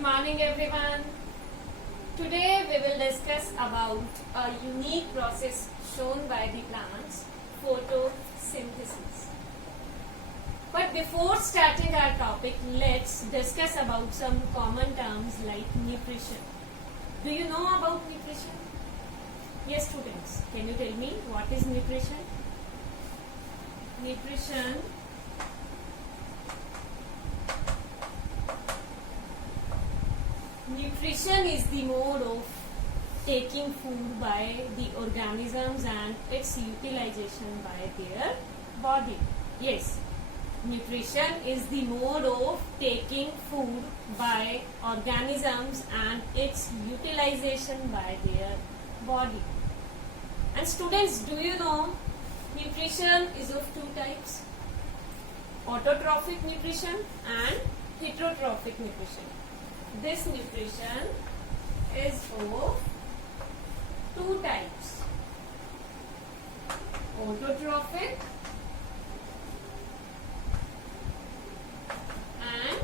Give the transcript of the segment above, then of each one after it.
Good morning everyone. Today we will discuss about a unique process shown by the plants, photosynthesis. But before starting our topic, let's discuss about some common terms like nutrition. Do you know about nutrition? Yes students, can you tell me what is nutrition? Nutrition is the mode of taking food by the organisms and its utilization by their body. Yes, nutrition is the mode of taking food by organisms and its utilization by their body. And students, do you know nutrition is of two types? Autotrophic nutrition and heterotrophic nutrition. This nutrition is of two types: autotrophic and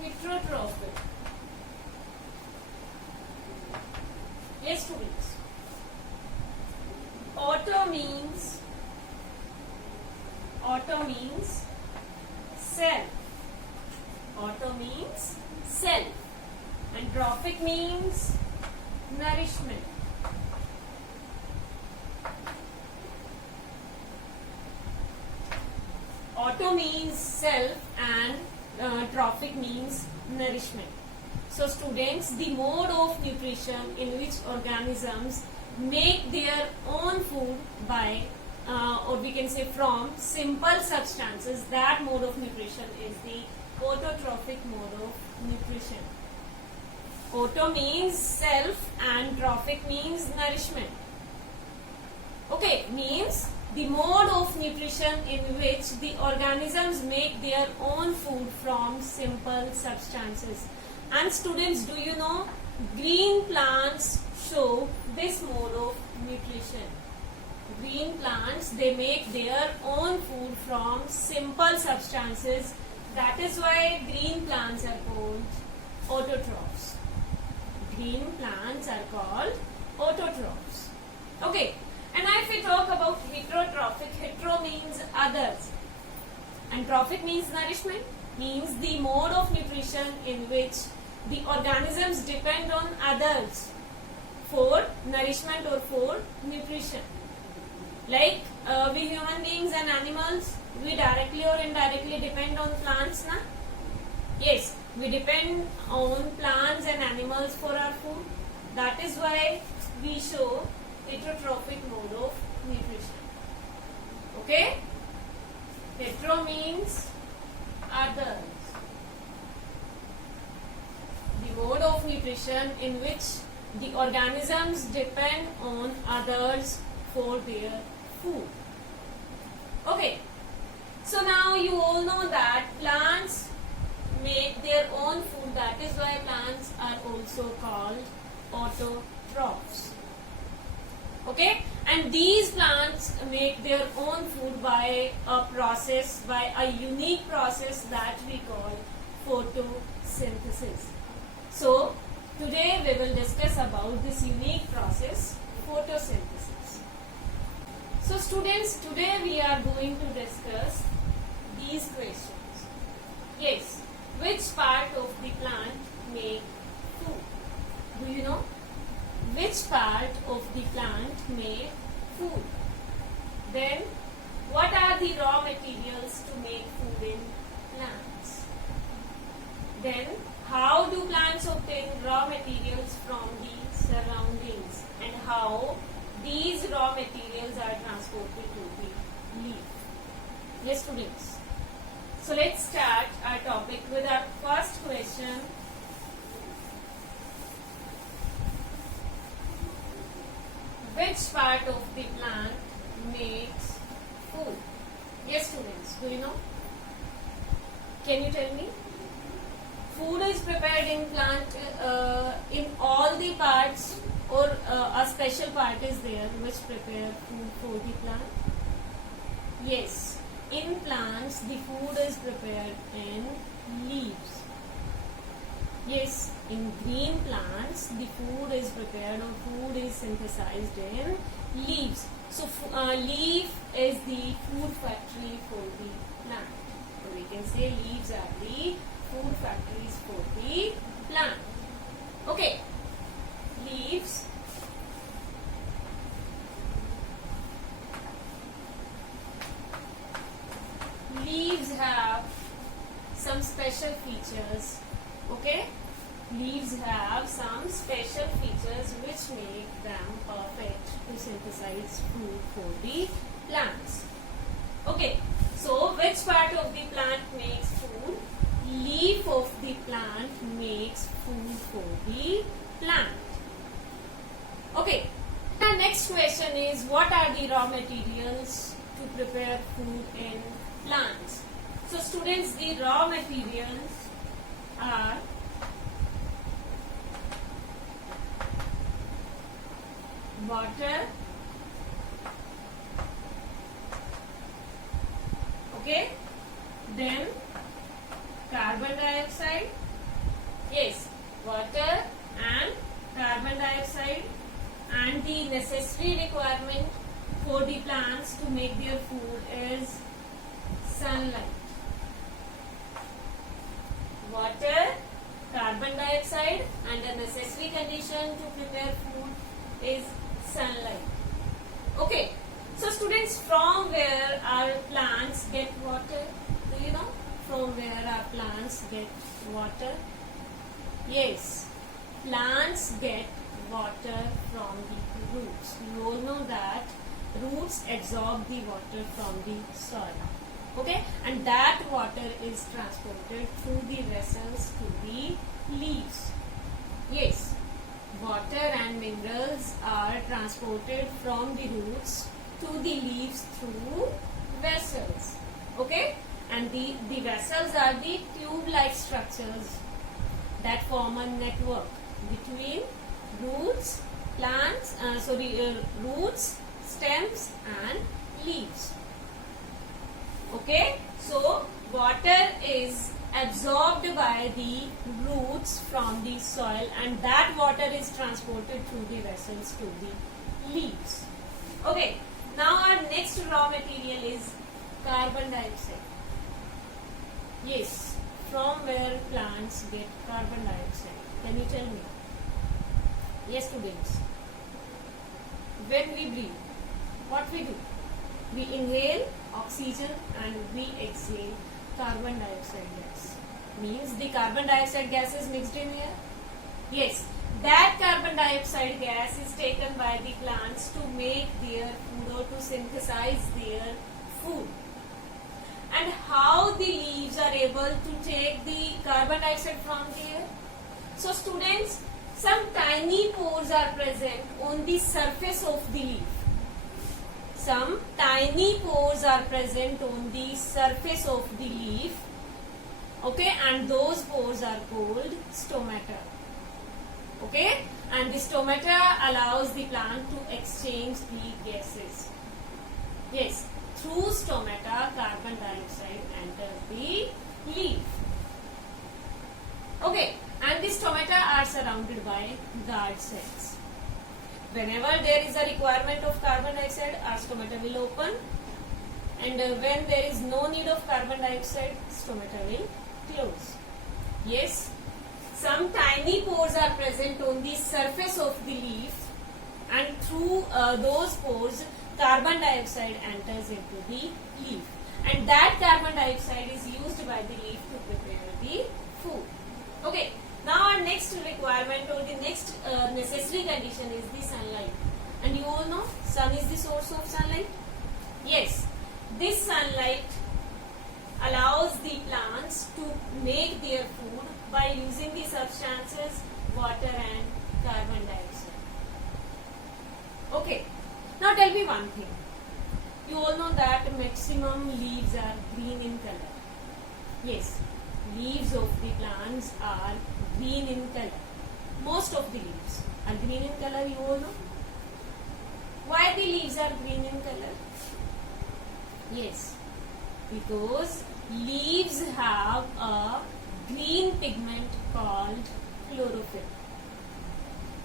heterotrophic. Yes students, auto means self. Auto means self and trophic means nourishment. Auto means self and trophic means nourishment. So students, the mode of nutrition in which organisms make their own food by or we can say from simple substances, that mode of nutrition is the autotrophic mode of nutrition. Auto means self and trophic means nourishment. Okay, means the mode of nutrition in which the organisms make their own food from simple substances. And students, do you know green plants show this mode of nutrition? Green plants, they make their own food from simple substances. That is why green plants are called autotrophs. Green plants are called autotrophs. Okay, and if we talk about heterotrophic, hetero means others and trophic means nourishment, means the mode of nutrition in which the organisms depend on others for nourishment or for nutrition. Like we human beings and animals, we directly or indirectly depend on plants, na? Yes, we depend on plants and animals for our food. That is why we show heterotrophic mode of nutrition. Okay? Hetero means others. The mode of nutrition in which the organisms depend on others for their food. Okay. So now you all know that plants make their own food. That is why plants are also called autotrophs. Okay, and these plants make their own food by a process, by a unique process that we call photosynthesis. So today we will discuss about this unique process, photosynthesis. So students, today we are going to discuss these questions. Yes, which part of the plant make food? Do you know? Which part of the plant make food? Then, what are the raw materials to make food in plants? Then, how do plants obtain raw materials from the surroundings and how these raw materials are transported to the leaf? Yes students. So let's start our topic with our first question. Which part of the plant makes food? Yes students, do you know? Can you tell me? Food is prepared in plant in all the parts, or a special part is there which prepare food for the plant? Yes, in plants the food is prepared in leaves. Yes, in green plants the food is prepared or food is synthesized in leaves. So leaf is the food factory for the plant. So we can say leaves are the food factories for the plant. Okay, leaves. Leaves have some special features. Okay, leaves have some special features which make them perfect to synthesize food for the plants. Okay, so which part of the plant makes food? Leaf of the plant makes food for the plant. Okay, the next question is, what are the raw materials to prepare food in plants? So students, the raw materials are water, okay, then carbon dioxide, yes, water and carbon dioxide, and the necessary requirement for the plants to make their food is sunlight. Water, carbon dioxide, and a necessary condition to prepare food is sunlight. Okay, so students, from where our plants get water? Do you know from where our plants get water? Yes, plants get water from the roots. You all know that roots absorb the water from the soil. Okay, and that water is transported through the vessels to the leaves. Yes, water and minerals are transported from the roots to the leaves through vessels. Okay, and the vessels are the tube-like structures that form a network between roots, roots, stems and leaves. Okay, so water is absorbed by the roots from the soil, and that water is transported through the vessels to the leaves. Okay, now our next raw material is carbon dioxide. Yes, from where plants get carbon dioxide? Can you tell me? Yes, students. When we breathe, what we do? We inhale oxygen and we exhale carbon dioxide gas. Means the carbon dioxide gas is mixed in air. Yes, that carbon dioxide gas is taken by the plants to make their food or to synthesize their food. And how the leaves are able to take the carbon dioxide from the air? So students, some tiny pores are present on the surface of the leaf. Some tiny pores are present on the surface of the leaf. Okay, and those pores are called stomata. Okay, and the stomata allows the plant to exchange the gases. Yes, through stomata carbon dioxide enters the leaf. Okay, and the stomata are surrounded by guard cells. Whenever there is a requirement of carbon dioxide, our stomata will open, and when there is no need of carbon dioxide, stomata will close. Yes, some tiny pores are present on the surface of the leaf, and through those pores, carbon dioxide enters into the leaf, and that carbon dioxide is used by the leaf to prepare the food. Okay. Now our next requirement or the next necessary condition is the sunlight. And you all know sun is the source of sunlight. Yes, this sunlight allows the plants to make their food by using the substances water and carbon dioxide. Okay, now tell me one thing. You all know that maximum leaves are green in color. Yes, leaves of the plants are green in color. Most of the leaves are green in color, you all know. Why the leaves are green in color? Yes, because leaves have a green pigment called chlorophyll.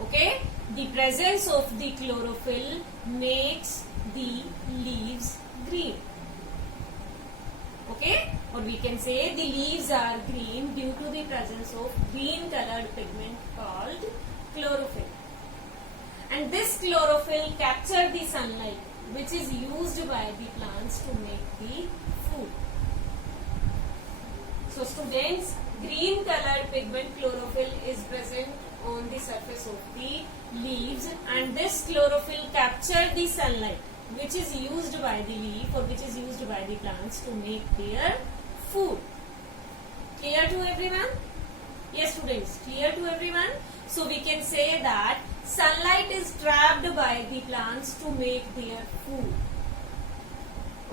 Okay, the presence of the chlorophyll makes the leaves green. Okay, or we can say the leaves are green due to the presence of green colored pigment called chlorophyll. And this chlorophyll captures the sunlight which is used by the plants to make the food. So students, green colored pigment chlorophyll is present on the surface of the leaves, and this chlorophyll captures the sunlight which is used by the leaf or which is used by the plants to make their food. Clear to everyone? Yes students, clear to everyone? So we can say that sunlight is trapped by the plants to make their food.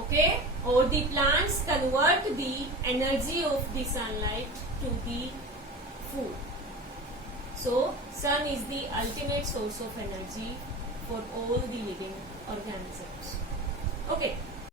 Okay, or the plants convert the energy of the sunlight to the food. So sun is the ultimate source of energy for all the living organisms. Okay.